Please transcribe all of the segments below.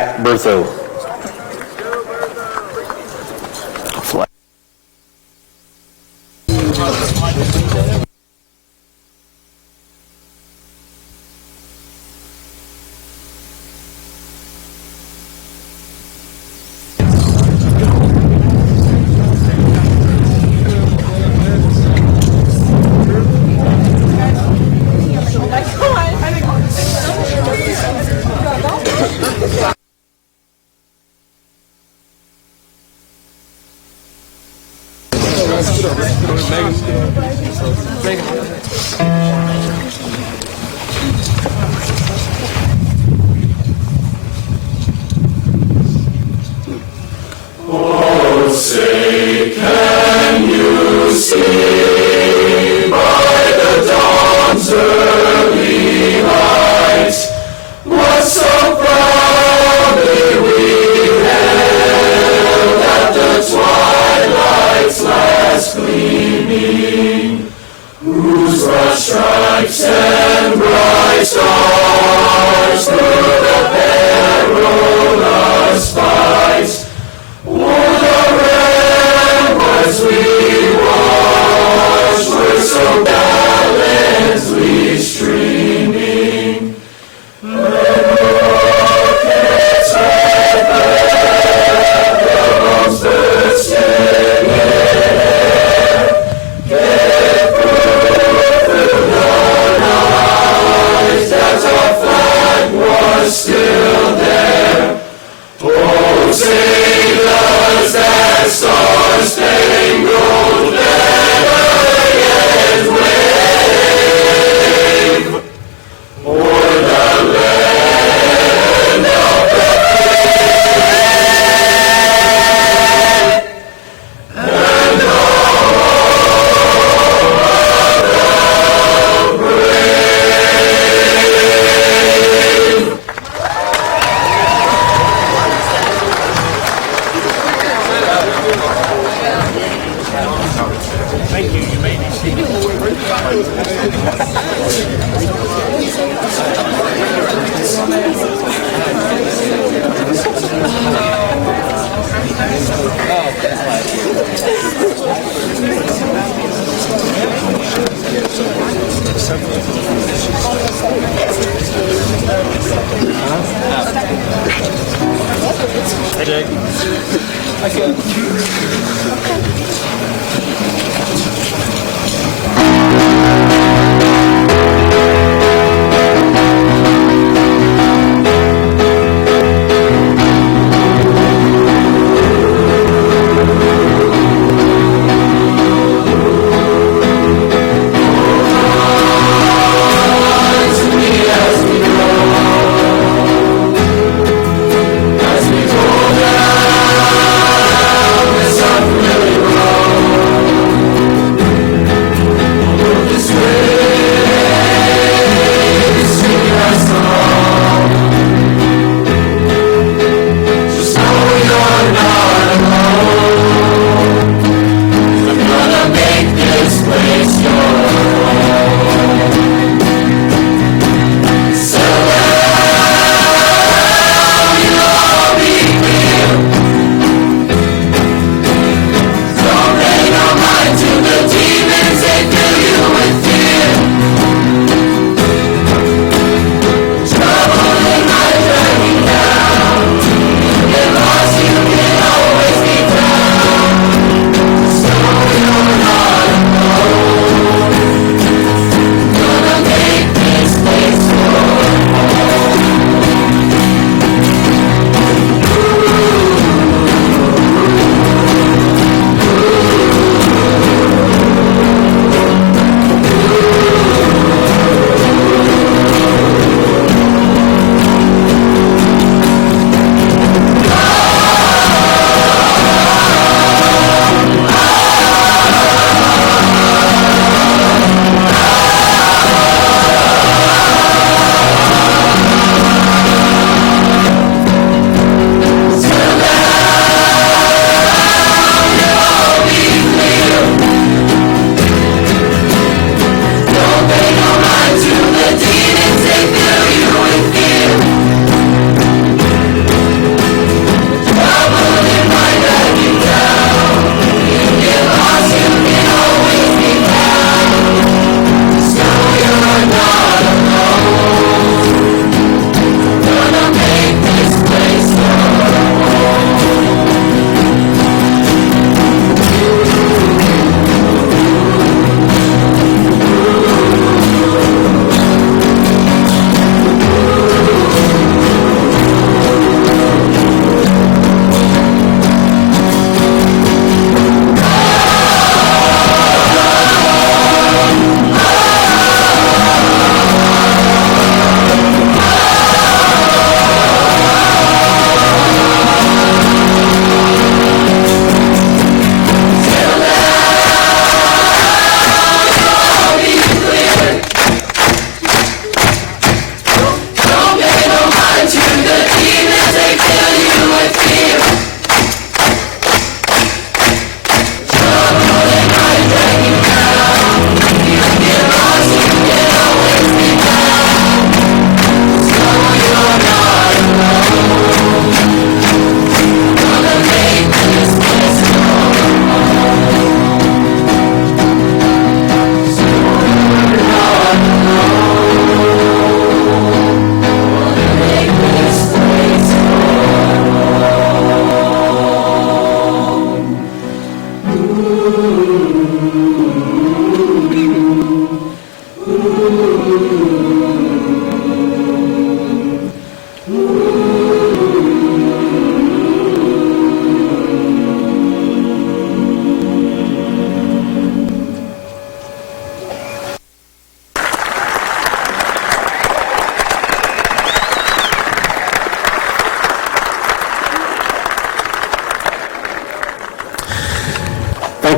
Matt Bertho. Oh, say, can you see by the dawn's early light what so proudly we hailed at the twilight's last gleaming, whose broad stripes and bright stars through the perilous fight as we watched were so gallantly streaming, and rockets red the bombs bursting in air, gave proof to the night that our flag was still there. Oh, sailors, that star-spangled banner yet wave o'er the land of the free and all of the brave. Thank you. You may be seated. Hey, Jake. Okay. As we go down this unfamiliar road,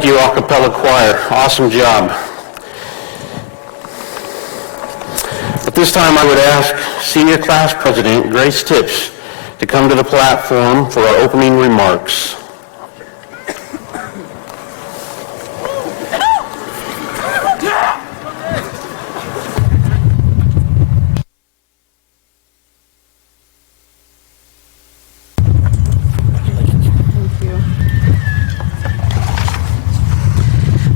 Thank you, a cappella choir. Awesome job. At this time, I would ask Senior Class President Grace Tips to come to the platform for our opening remarks.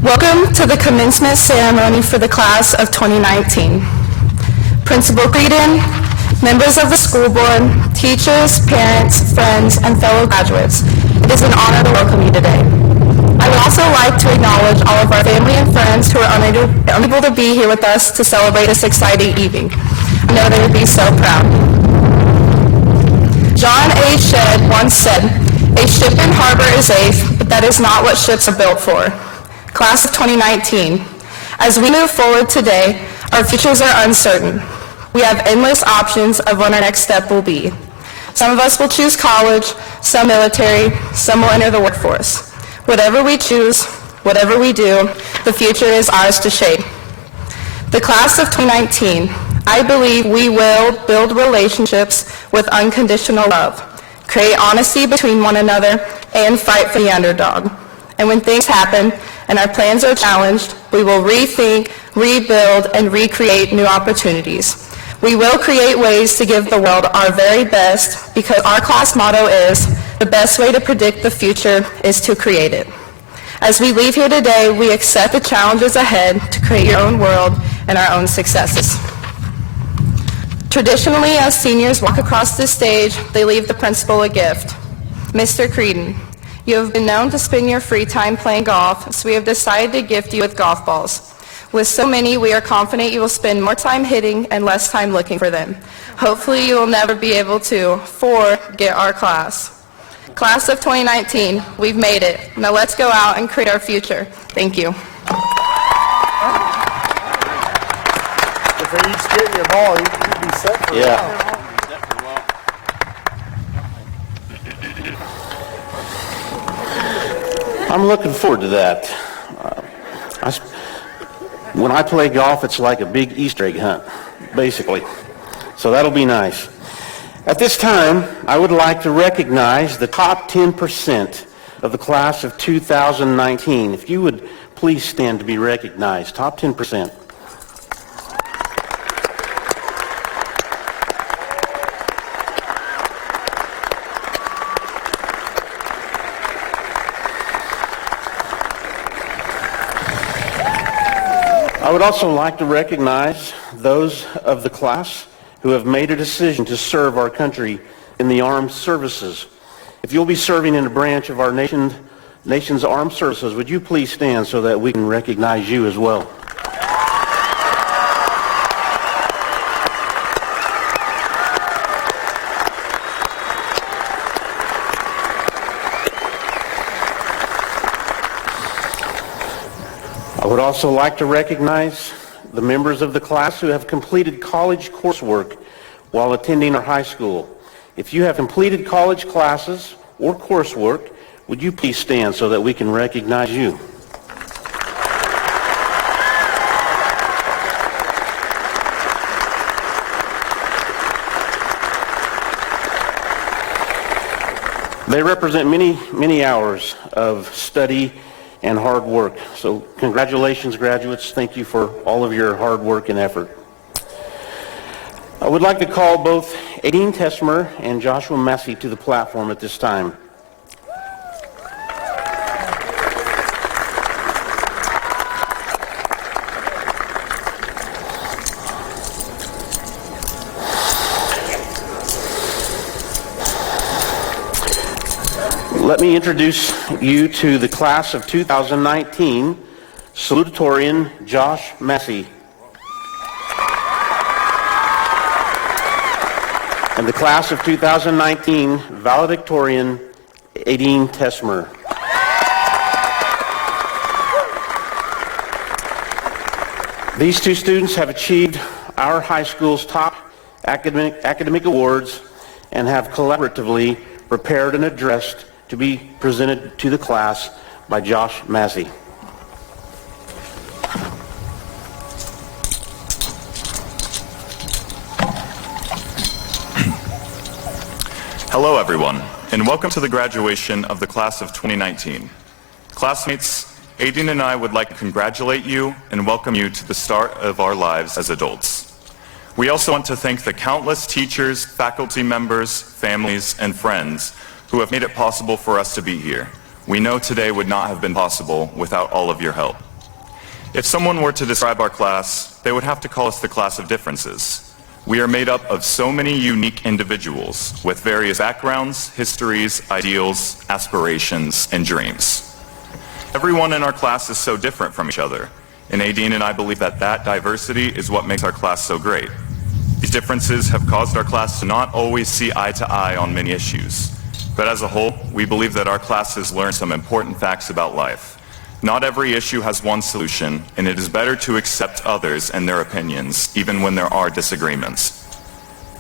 Welcome to the commencement ceremony for the class of 2019. Principal Creedon, members of the school board, teachers, parents, friends, and fellow graduates, it is an honor to welcome you today. I would also like to acknowledge all of our family and friends who are unable to be here with us to celebrate this exciting evening. I know they would be so proud. John A. Shedd once said, "A ship in harbor is safe, but that is not what ships are built for." Class of 2019, as we move forward today, our futures are uncertain. We have endless options of what our next step will be. Some of us will choose college, some military, some will enter the workforce. Whatever we choose, whatever we do, the future is ours to shape. The class of 2019, I believe we will build relationships with unconditional love, create honesty between one another, and fight for the underdog. And when things happen and our plans are challenged, we will rethink, rebuild, and recreate new opportunities. We will create ways to give the world our very best because our class motto is, the best way to predict the future is to create it. As we leave here today, we accept the challenges ahead to create your own world and our own successes. Traditionally, as seniors walk across this stage, they leave the principal a gift. Mr. Creedon, you have been known to spend your free time playing golf, so we have decided to gift you with golf balls. With so many, we are confident you will spend more time hitting and less time looking for them. Hopefully, you will never be able to forget our class. Class of 2019, we've made it. Now let's go out and create our future. Thank you. If they each get you a ball, you'd be set for Yeah. I'm looking forward to that. When I play golf, it's like a big Easter egg hunt, basically. So that'll be nice. At this time, I would like to recognize the top 10% of the class of 2019. If you would please stand to be recognized. Top 10%. I would also like to recognize those of the class who have made a decision to serve our country in the armed services. If you'll be serving in a branch of our nation's armed services, would you please stand so that we can recognize you as well? I would also like to recognize the members of the class who have completed college coursework while attending our high school. If you have completed college classes or coursework, would you please stand so that we can recognize you? They represent many hours of study and hard work. So congratulations, graduates. Thank you for all of your hard work and effort. I would like to call both Aideen Tesmer and Joshua Massey to the platform at this time. Let me introduce you to the class of 2019, salutatorian Josh Massey. And the class of 2019, valedictorian Aideen Tesmer. These two students have achieved our high school's top academic awards and have collaboratively prepared and addressed to be presented to the class by Josh Massey. Hello, everyone, and welcome to the graduation of the class of 2019. Classmates, Aideen and I would like to congratulate you and welcome you to the start of our lives as adults. We also want to thank the countless teachers, faculty members, families, and friends who have made it possible for us to be here. We know today would not have been possible without all of your help. If someone were to describe our class, they would have to call us the class of differences. We are made up of so many unique individuals with various backgrounds, histories, ideals, aspirations, and dreams. Everyone in our class is so different from each other, and Aideen and I believe that diversity is what makes our class so great. These differences have caused our class to not always see eye to eye on many issues, but as a whole, we believe that our class has learned some important facts about life. Not every issue has one solution, and it is better to accept others and their opinions, even when there are disagreements.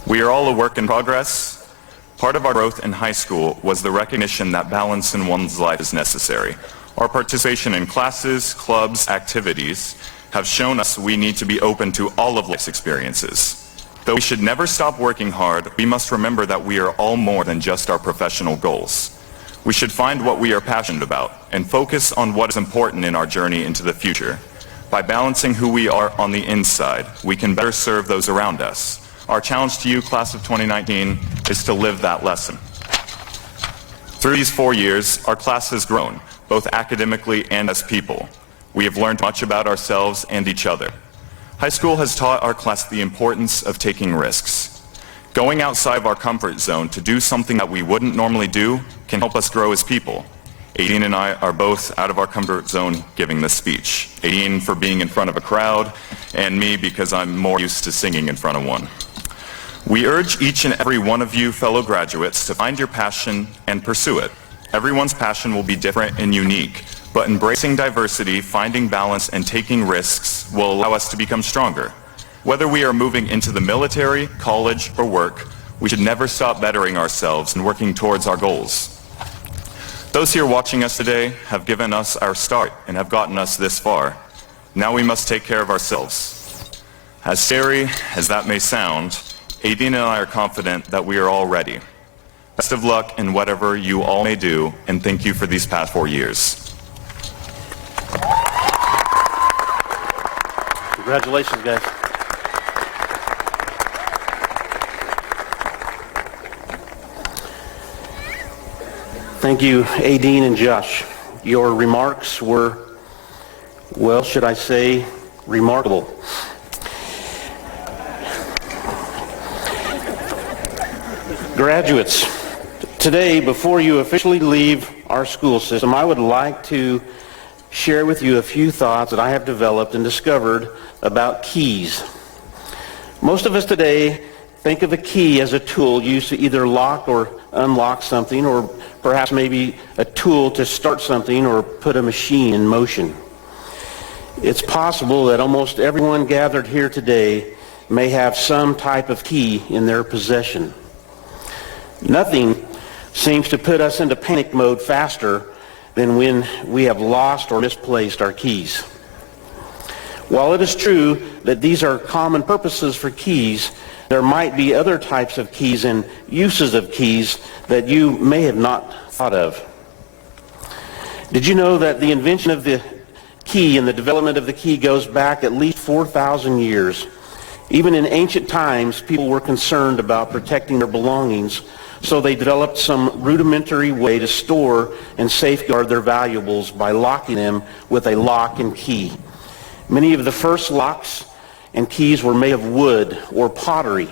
We are all a work in progress. Part of our growth in high school was the recognition that balance in one's life is necessary. Our participation in classes, clubs, activities have shown us we need to be open to all of life's experiences. Though we should never stop working hard, we must remember that we are all more than just our professional goals. We should find what we are passionate about and focus on what is important in our journey into the future. By balancing who we are on the inside, we can better serve those around us. Our challenge to you, class of 2019, is to live that lesson. Through these 4 years, our class has grown, both academically and as people. We have learned much about ourselves and each other. High school has taught our class the importance of taking risks. Going outside of our comfort zone to do something that we wouldn't normally do can help us grow as people. Aideen and I are both out of our comfort zone giving this speech. Aideen for being in front of a crowd, and me because I'm more used to singing in front of one. We urge each and every one of you fellow graduates to find your passion and pursue it. Everyone's passion will be different and unique, but embracing diversity, finding balance, and taking risks will allow us to become stronger. Whether we are moving into the military, college, or work, we should never stop bettering ourselves and working towards our goals. Those here watching us today have given us our start and have gotten us this far. Now we must take care of ourselves. As scary as that may sound, Aideen and I are confident that we are all ready. Best of luck in whatever you all may do, and thank you for these past 4 years. Congratulations, guys. Thank you, Aideen and Josh. Your remarks were, well, should I say, remarkable. Graduates, today, before you officially leave our school system, I would like to share with you a few thoughts that I have developed and discovered about keys. Most of us today think of a key as a tool used to either lock or unlock something, or perhaps maybe a tool to start something or put a machine in motion. It's possible that almost everyone gathered here today may have some type of key in their possession. Nothing seems to put us into panic mode faster than when we have lost or misplaced our keys. While it is true that these are common purposes for keys, there might be other types of keys and uses of keys that you may have not thought of. Did you know that the invention of the key and the development of the key goes back at least 4,000 years? Even in ancient times, people were concerned about protecting their belongings, so they developed some rudimentary way to store and safeguard their valuables by locking them with a lock and key. Many of the first locks and keys were made of wood or pottery.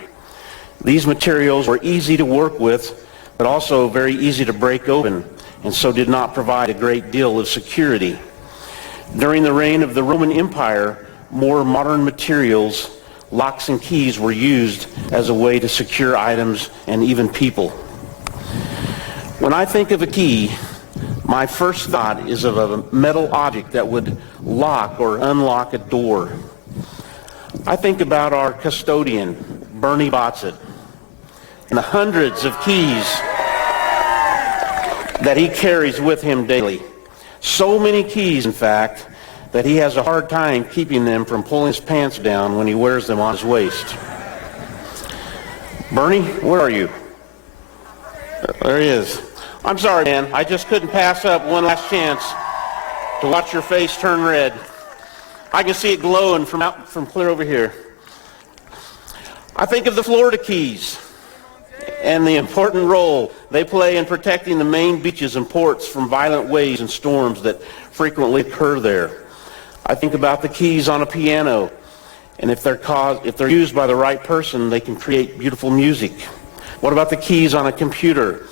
These materials were easy to work with, but also very easy to break open, and so did not provide a great deal of security. During the reign of the Roman Empire, more modern materials, locks and keys were used as a way to secure items and even people. When I think of a key, my first thought is of a metal object that would lock or unlock a door. I think about our custodian, Bernie Botzett, and the hundreds of keys that he carries with him daily. So many keys, in fact, that he has a hard time keeping them from pulling his pants down when he wears them on his waist. Bernie, where are you? There he is. I'm sorry, man. I just couldn't pass up one last chance to watch your face turn red. I can see it glowing from clear over here. I think of the Florida Keys and the important role they play in protecting the main beaches and ports from violent waves and storms that frequently occur there. I think about the keys on a piano, and if they're used by the right person, they can create beautiful music. What about the keys on a computer?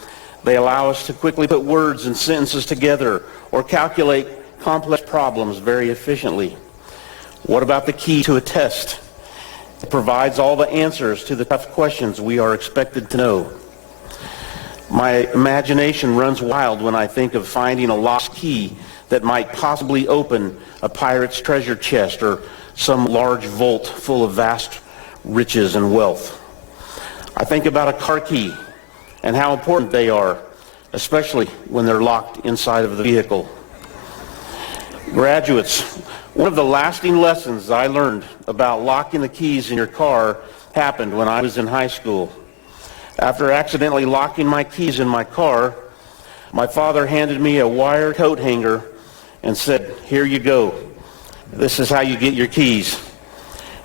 They allow us to quickly put words and sentences together or calculate complex problems very efficiently. What about the key to a test? It provides all the answers to the tough questions we are expected to know. My imagination runs wild when I think of finding a lost key that might possibly open a pirate's treasure chest or some large vault full of vast riches and wealth. I think about a car key and how important they are, especially when they're locked inside of the vehicle. Graduates, one of the lasting lessons I learned about locking the keys in your car happened when I was in high school. After accidentally locking my keys in my car, my father handed me a wire coat hanger and said, "Here you go. This is how you get your keys."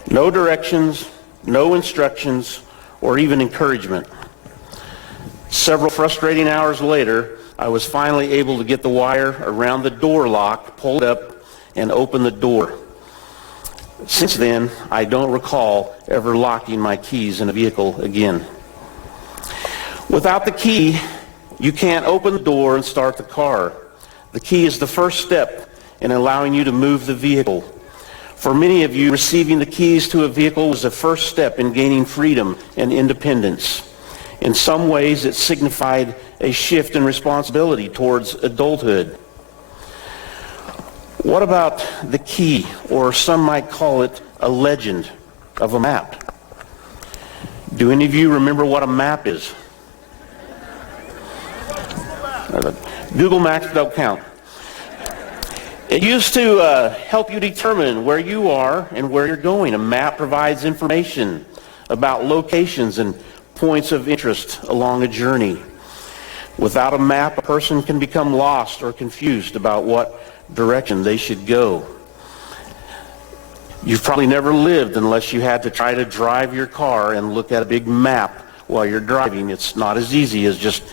No directions, no instructions, or even encouragement. Several frustrating hours later, I was finally able to get the wire around the door lock, pull it up, and open the door. Since then, I don't recall ever locking my keys in a vehicle again. Without the key, you can't open the door and start the car. The key is the first step in allowing you to move the vehicle. For many of you, receiving the keys to a vehicle was the first step in gaining freedom and independence. In some ways, it signified a shift in responsibility towards adulthood. What about the key, or some might call it a legend, of a map? Do any of you remember what a map is? Google Maps don't count. It used to help you determine where you are and where you're going. A map provides information about locations and points of interest along a journey. Without a map, a person can become lost or confused about what direction they should go. You've probably never lived unless you had to try to drive your car and look at a big map while you're driving. It's not as easy as just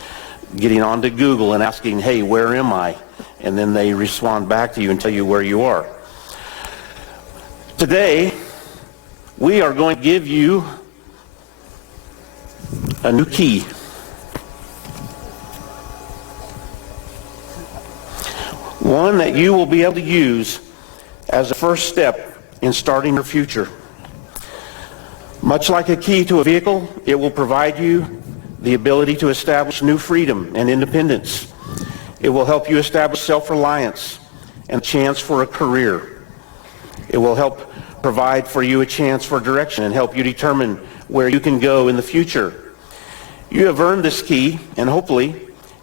getting onto Google and asking, "Hey, where am I?" And then they respond back to you and tell you where you are. Today, we are going to give you a new key. One that you will be able to use as a first step in starting your future. Much like a key to a vehicle, it will provide you the ability to establish new freedom and independence. It will help you establish self-reliance and a chance for a career. It will help provide for you a chance for direction and help you determine where you can go in the future. You have earned this key, and hopefully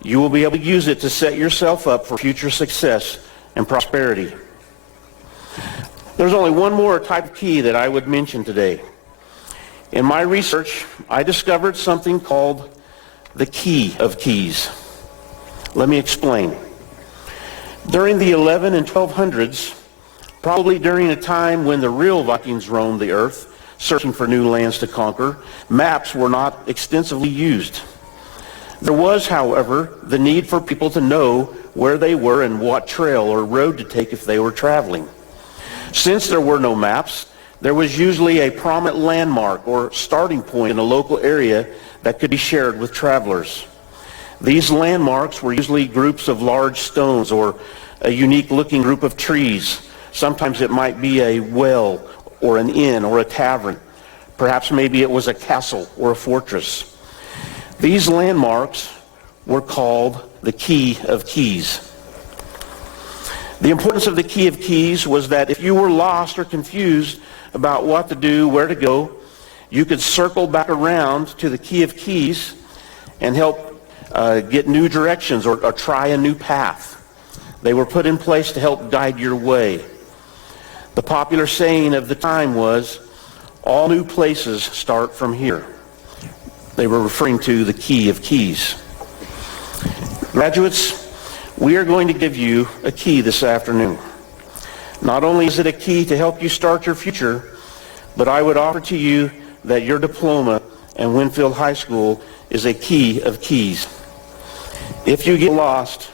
you will be able to use it to set yourself up for future success and prosperity. There's only one more type of key that I would mention today. In my research, I discovered something called the key of keys. Let me explain. During the 11 and 1200s, probably during a time when the real Vikings roamed the earth, searching for new lands to conquer, maps were not extensively used. There was, however, the need for people to know where they were and what trail or road to take if they were traveling. Since there were no maps, there was usually a prominent landmark or starting point in a local area that could be shared with travelers. These landmarks were usually groups of large stones or a unique-looking group of trees. Sometimes it might be a well or an inn or a tavern. Perhaps maybe it was a castle or a fortress. These landmarks were called the key of keys. The importance of the key of keys was that if you were lost or confused about what to do, where to go, you could circle back around to the key of keys and help get new directions or try a new path. They were put in place to help guide your way. The popular saying of the time was, all new places start from here. They were referring to the key of keys. Graduates, we are going to give you a key this afternoon. Not only is it a key to help you start your future, but I would offer to you that your diploma in Winfield High School is a key of keys. If you get lost,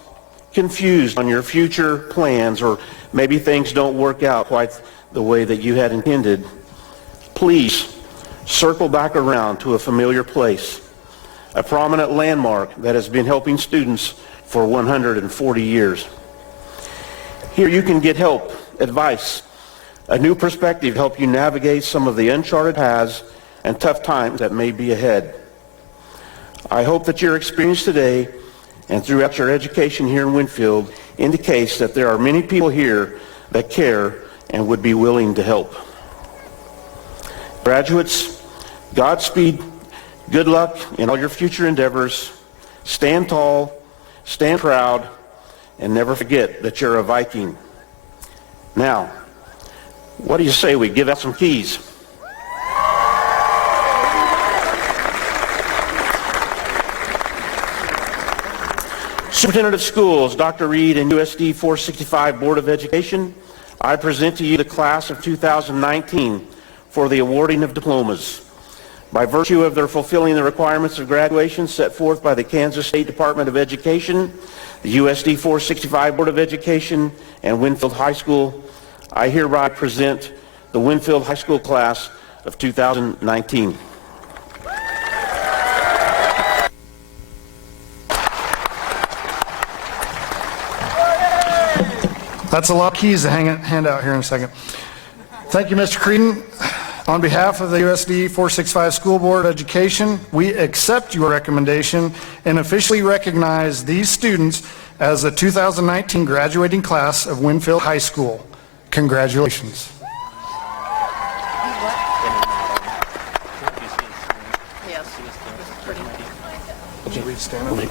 confused on your future plans, or maybe things don't work out quite the way that you had intended, please circle back around to a familiar place, a prominent landmark that has been helping students for 140 years. Here you can get help, advice, a new perspective to help you navigate some of the uncharted paths and tough times that may be ahead. I hope that your experience today and throughout your education here in Winfield indicates that there are many people here that care and would be willing to help. Graduates, Godspeed, good luck in all your future endeavors. Stand tall, stand proud, and never forget that you're a Viking. Now, what do you say we give out some keys? Superintendent of Schools, Dr. Reed, and USD 465 Board of Education, I present to you the class of 2019 for the awarding of diplomas. By virtue of their fulfilling the requirements of graduation set forth by the Kansas State Department of Education, the USD 465 Board of Education, and Winfield High School, I hereby present the Winfield High School class of 2019. That's a lot of keys to hand out here in a second. Thank you, Mr. Creedon. On behalf of the USD 465 School Board of Education, we accept your recommendation and officially recognize these students as the 2019 graduating class of Winfield High School. Congratulations. Okay. We stand up.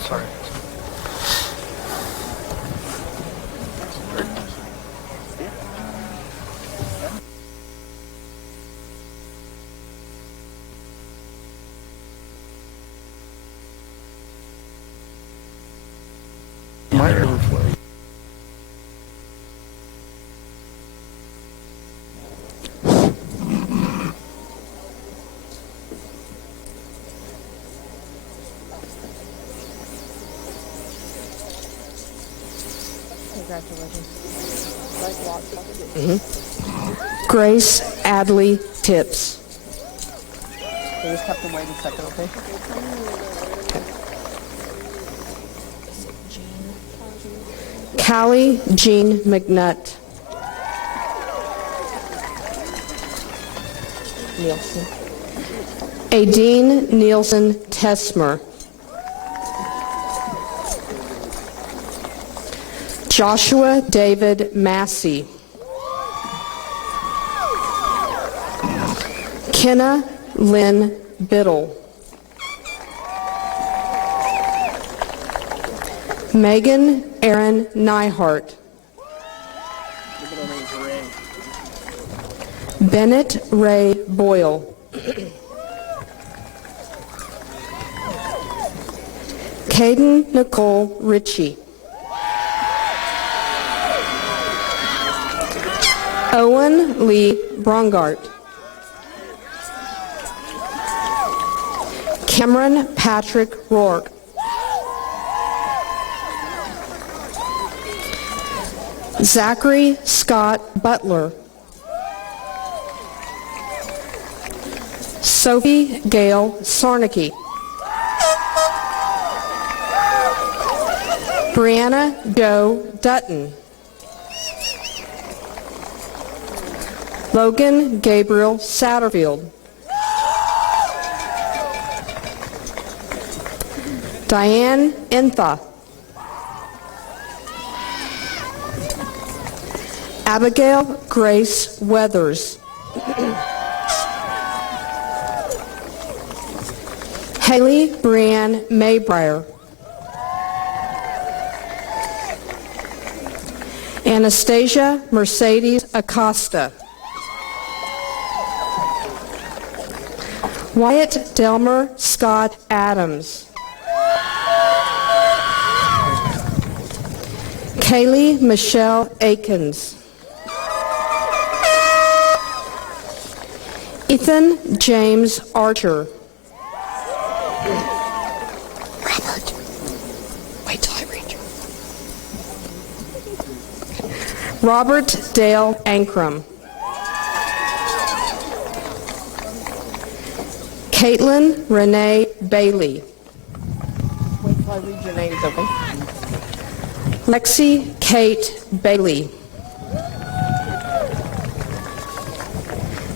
Sorry. Grace Adley Tips. You just have to wait a second, okay? Callie Jean McNutt. Nielsen. Adine Nielsen Tesmer. Joshua David Massey. Kenna Lynn Biddle. Megan Erin Nyhart. Bennett Ray Boyle. Caden Nicole Ritchie. Owen Lee Brongart. Cameron Patrick Rourke. Zachary Scott Butler. Sophie Gail Sarnicki. Brianna Joe Dutton. Logan Gabriel Satterfield. Diane Entha. Abigail Grace Weathers. Haley Brianne Maybrier. Anastasia Mercedes Acosta. Wyatt Delmer Scott Adams. Kaylee Michelle Akins. Ethan James Archer. Robert, wait till I read you. Robert Dale Ankrum. Caitlin Renee Bailey. Wait till I read your names, okay? Lexi Kate Bailey.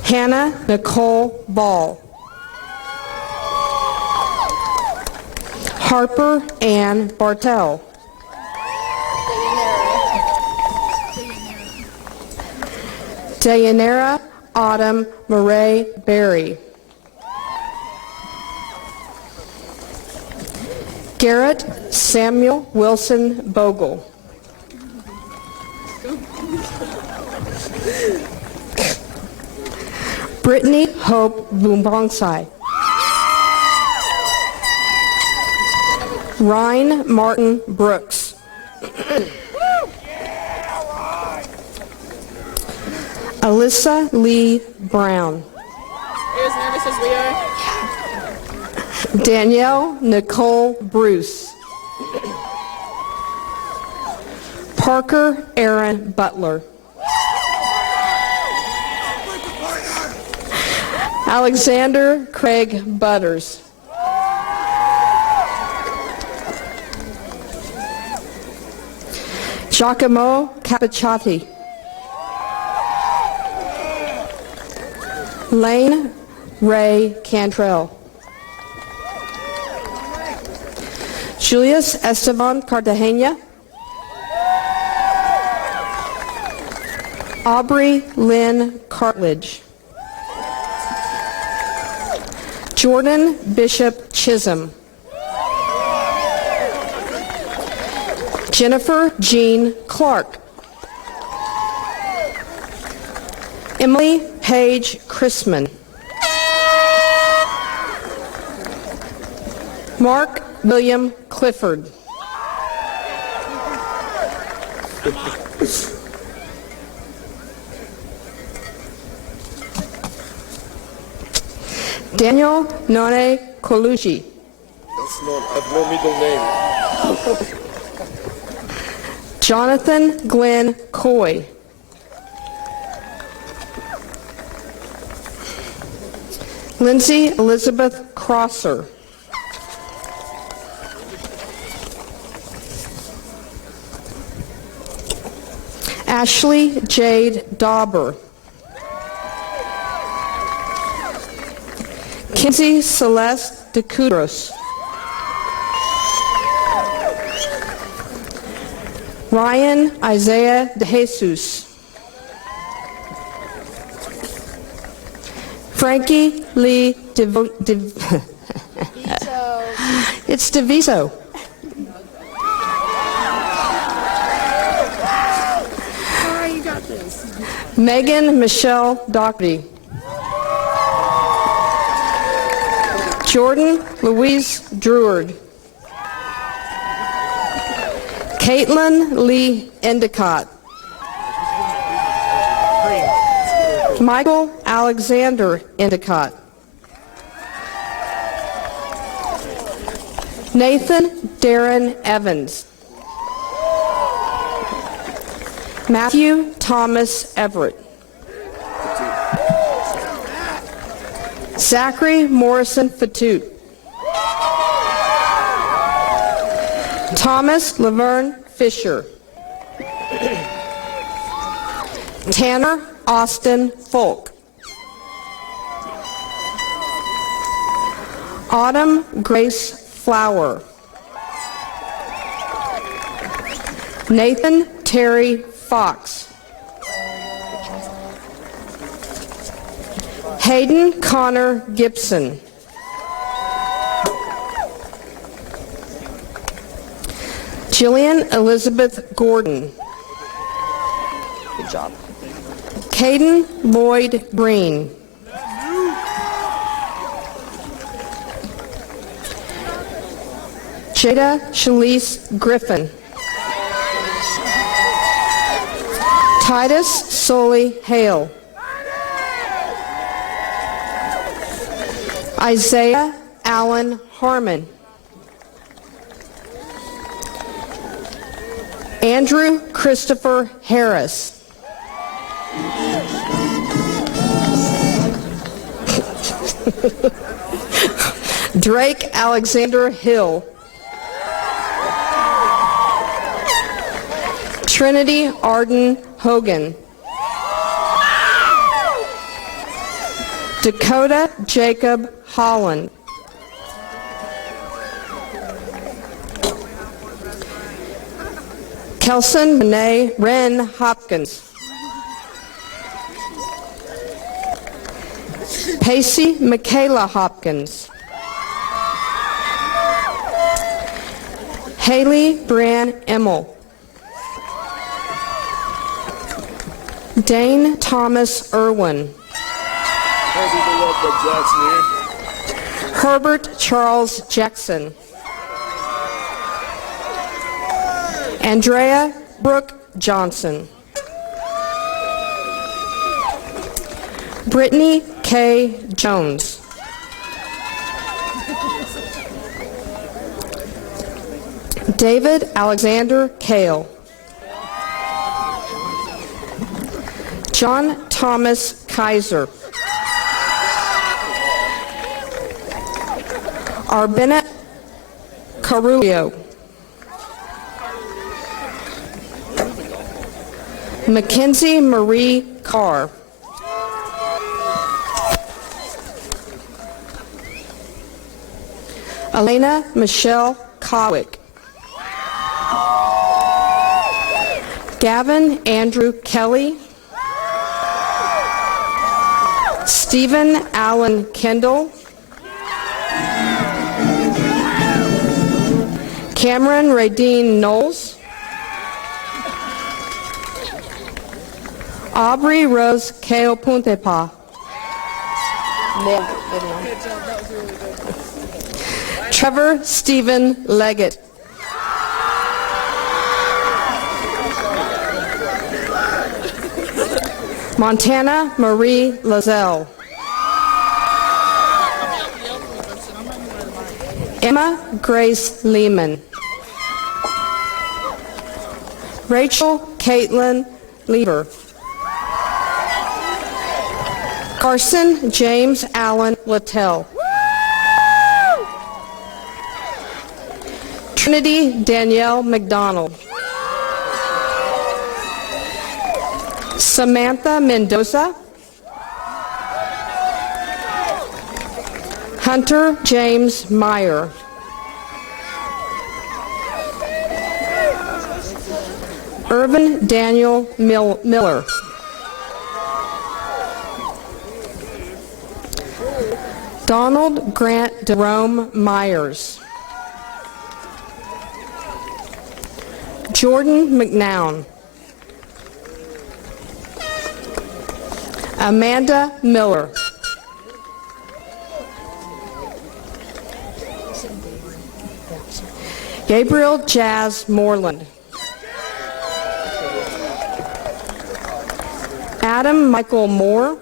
Hannah Nicole Ball. Harper Ann Bartel. Dayanara Autumn Murray Berry. Garrett Samuel Wilson Bogle. Brittany Hope Bumbongsai. Ryan Martin Brooks. Alyssa Lee Brown. You're as nervous as we are? Danielle Nicole Bruce. Parker Aaron Butler. Alexander Craig Butters. Giacomo Capicciati. Lane Ray Cantrell. Julius Esteban Cartagena. Aubrey Lynn Cartledge. Jordan Bishop Chisholm. Jennifer Jean Clark. Emily Paige Chrisman. Mark William Clifford. Daniel None Colucci. That's not, I have no middle name. Jonathan Glenn Coy. Lindsay Elizabeth Crosser. Ashley Jade Dauber. Kinsey Celeste DeCudros. Ryan Isaiah DeJesus. Frankie Lee It's DeViso. You got this. Megan Michelle Doherty. Jordan Louise Druard. Caitlin Lee Endicott. Michael Alexander Endicott. Nathan Darren Evans. Matthew Thomas Everett. Zachary Morrison Fatute. Thomas Laverne Fisher. Tanner Austin Folk. Autumn Grace Flower. Nathan Terry Fox. Hayden Connor Gibson. Jillian Elizabeth Gordon. Good job. Caden Lloyd Green. Jada Shalise Griffin. Titus Soley Hale. Isaiah Allen Harmon. Andrew Christopher Harris. Drake Alexander Hill. Trinity Arden Hogan. Dakota Jacob Holland. Kelson Renee Wren Hopkins. Pacey Michaela Hopkins. Haley Bran Emmel. Dane Thomas Irwin. Herbert Charles Jackson. Andrea Brooke Johnson. Brittany K. Jones. David Alexander Kale. John Thomas Kaiser. Arbena Carulio. Mackenzie Marie Carr. Elena Michelle Cowick. Gavin Andrew Kelly. Stephen Allen Kendall. Cameron Radine Knowles. Aubrey Rose Keo Puntepa. Trevor Stephen Leggett. Montana Marie Lazelle. Emma Grace Lehman. Rachel Caitlin Lieber. Carson James Allen Littell. Trinity Danielle McDonald. Samantha Mendoza. Hunter James Meyer. Irvin Daniel Miller. Donald Grant Jerome Myers. Jordan McNown. Amanda Miller. Gabriel Jazz Moreland. Adam Michael Moore.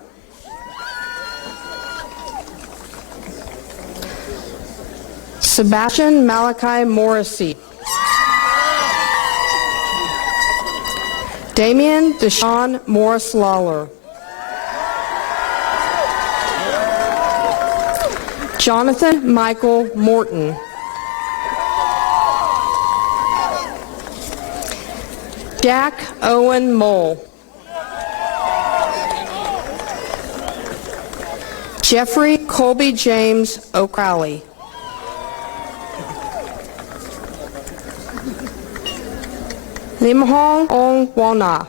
Sebastian Malachi Morrissey. Damian Deshaun Morris Lawler. Jonathan Michael Morton. Jack Owen Mole. Jeffrey Colby James O'Crowley. Lim Hong Ong Wana.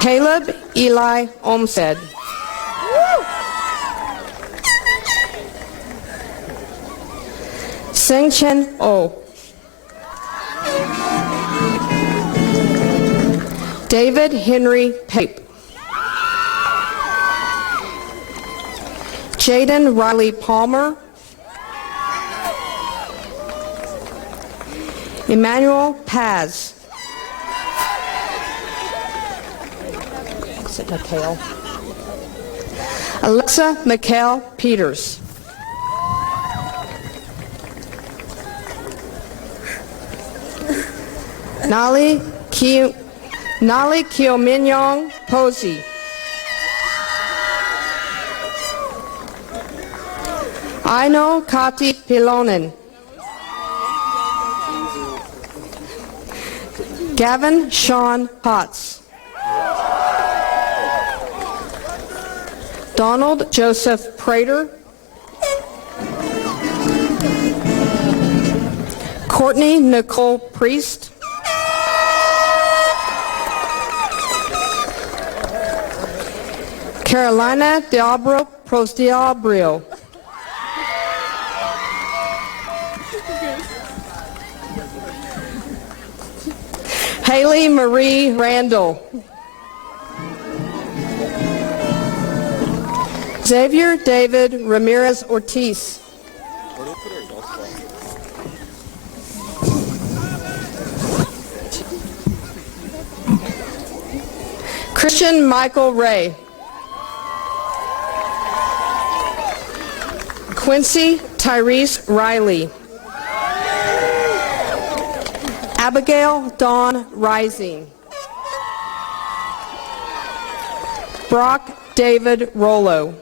Caleb Eli Olmsted. Seng Chen Oh. David Henry Pape. Jaden Riley Palmer. Emmanuel Paz. Is it Mikhail? Alexa Mikhail Peters. Nali Kiominyong Posey. Aino Kati Pilonen. Gavin Sean Potts. Donald Joseph Prater. Courtney Nicole Priest. Carolina Diabro Prosdiabrio. Haley Marie Randall. Xavier David Ramirez Ortiz. Christian Michael Ray. Quincy Tyrese Riley. Abigail Dawn Rising. Brock David Rollo.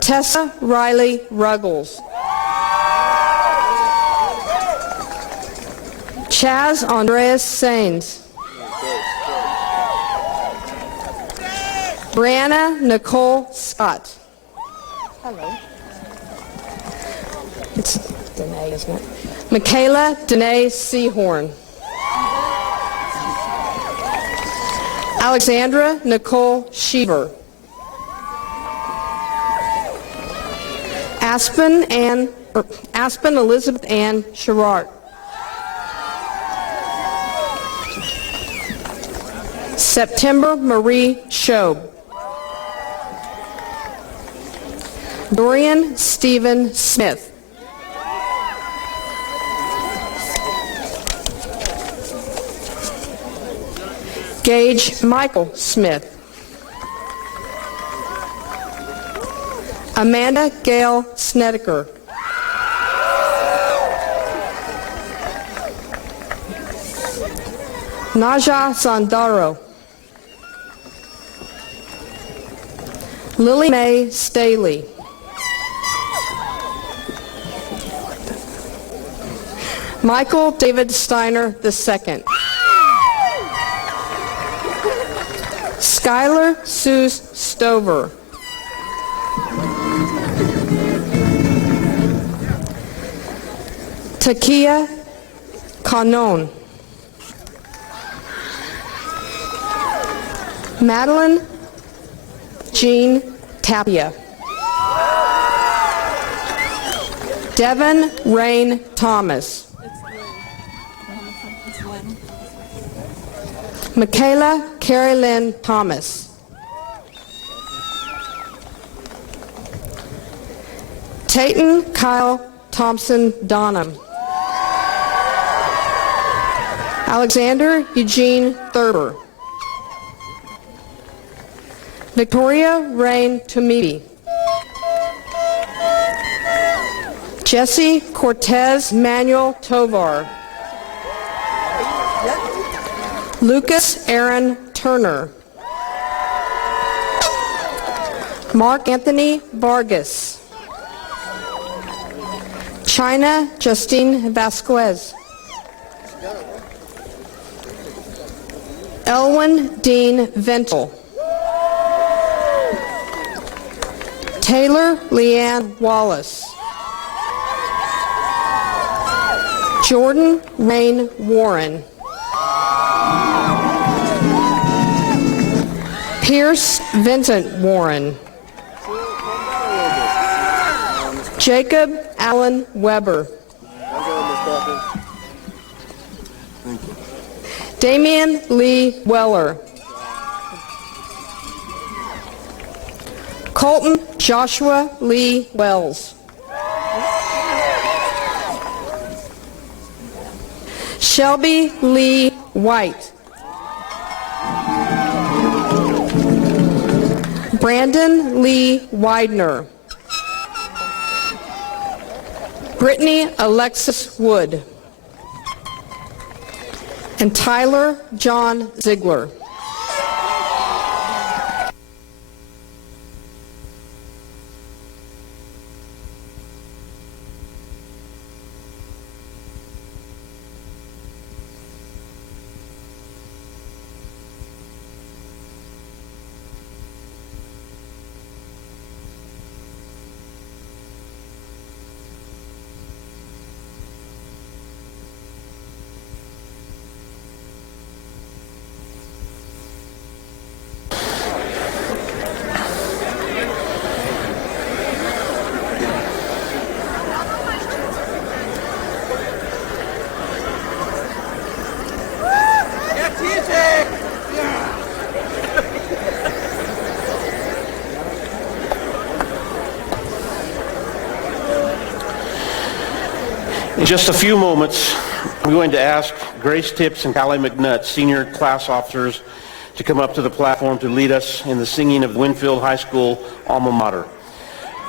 Tessa Riley Ruggles. Chaz Andreas Sains. Brianna Nicole Scott. Hello. It's Danae, isn't it? Michaela Danae Seahorn. Alexandra Nicole Sheever. Aspen Elizabeth Ann Sherrard. September Marie Shobe. Dorian Stephen Smith. Gage Michael Smith. Amanda Gail Snedeker. Naja Sandaro. Lily Mae Staley. Michael David Steiner II. Skylar Suze Stover. Takia Canon. Madeline Jean Tapia. Devin Rain Thomas. Michaela Carrie Lynn Thomas. Tayton Kyle Thompson Donham. Alexander Eugene Thurber. Victoria Rain Tomibi. Jesse Cortez Manuel Tovar. Lucas Aaron Turner. Mark Anthony Vargas. China Justine Vasquez. Elwin Dean Ventel. Taylor Leanne Wallace. Jordan Rain Warren. Pierce Vincent Warren. Jacob Allen Weber. Damian Lee Weller. Colton Joshua Lee Wells. Shelby Lee White. Brandon Lee Widener. Brittany Alexis Wood. And Tyler John Ziegler. In just a few moments, I'm going to ask Grace Tips and Callie McNutt, senior class officers, to come up to the platform to lead us in the singing of Winfield High School alma mater.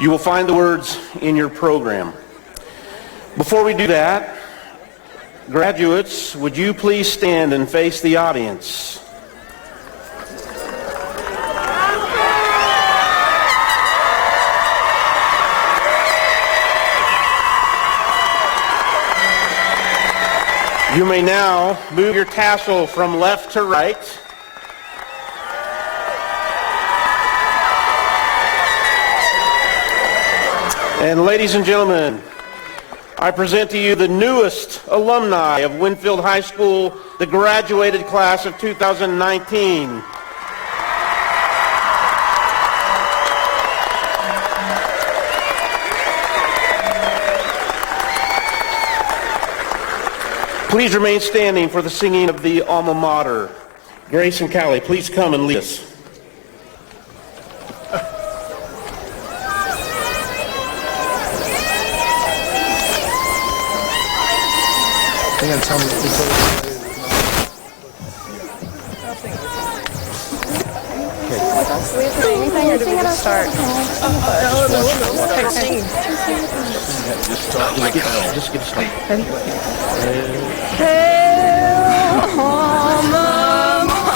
You will find the words in your program. Before we do that, graduates, would you please stand and face the audience? You may now move your tassel from left to right. And ladies and gentlemen, I present to you the newest alumni of Winfield High School, the graduated class of 2019. Please remain standing for the singing of the alma mater. Grace and Callie, please come and lead us. Just get started. Hail, alma mater.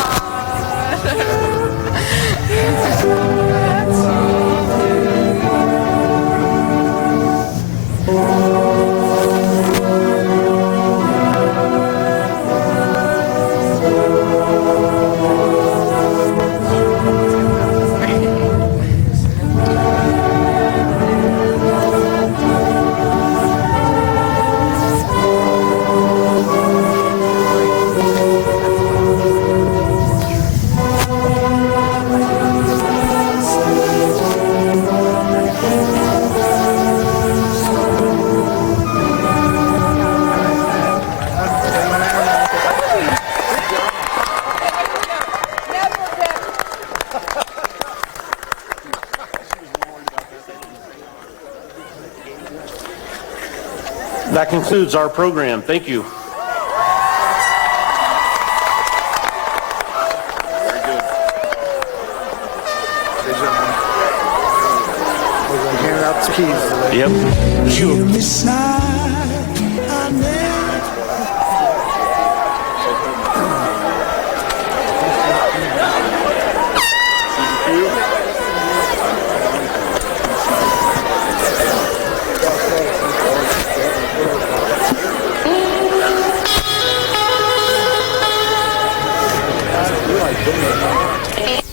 That concludes our program. Thank you. Hand out the keys. Yep. Give me sign I never Thank you.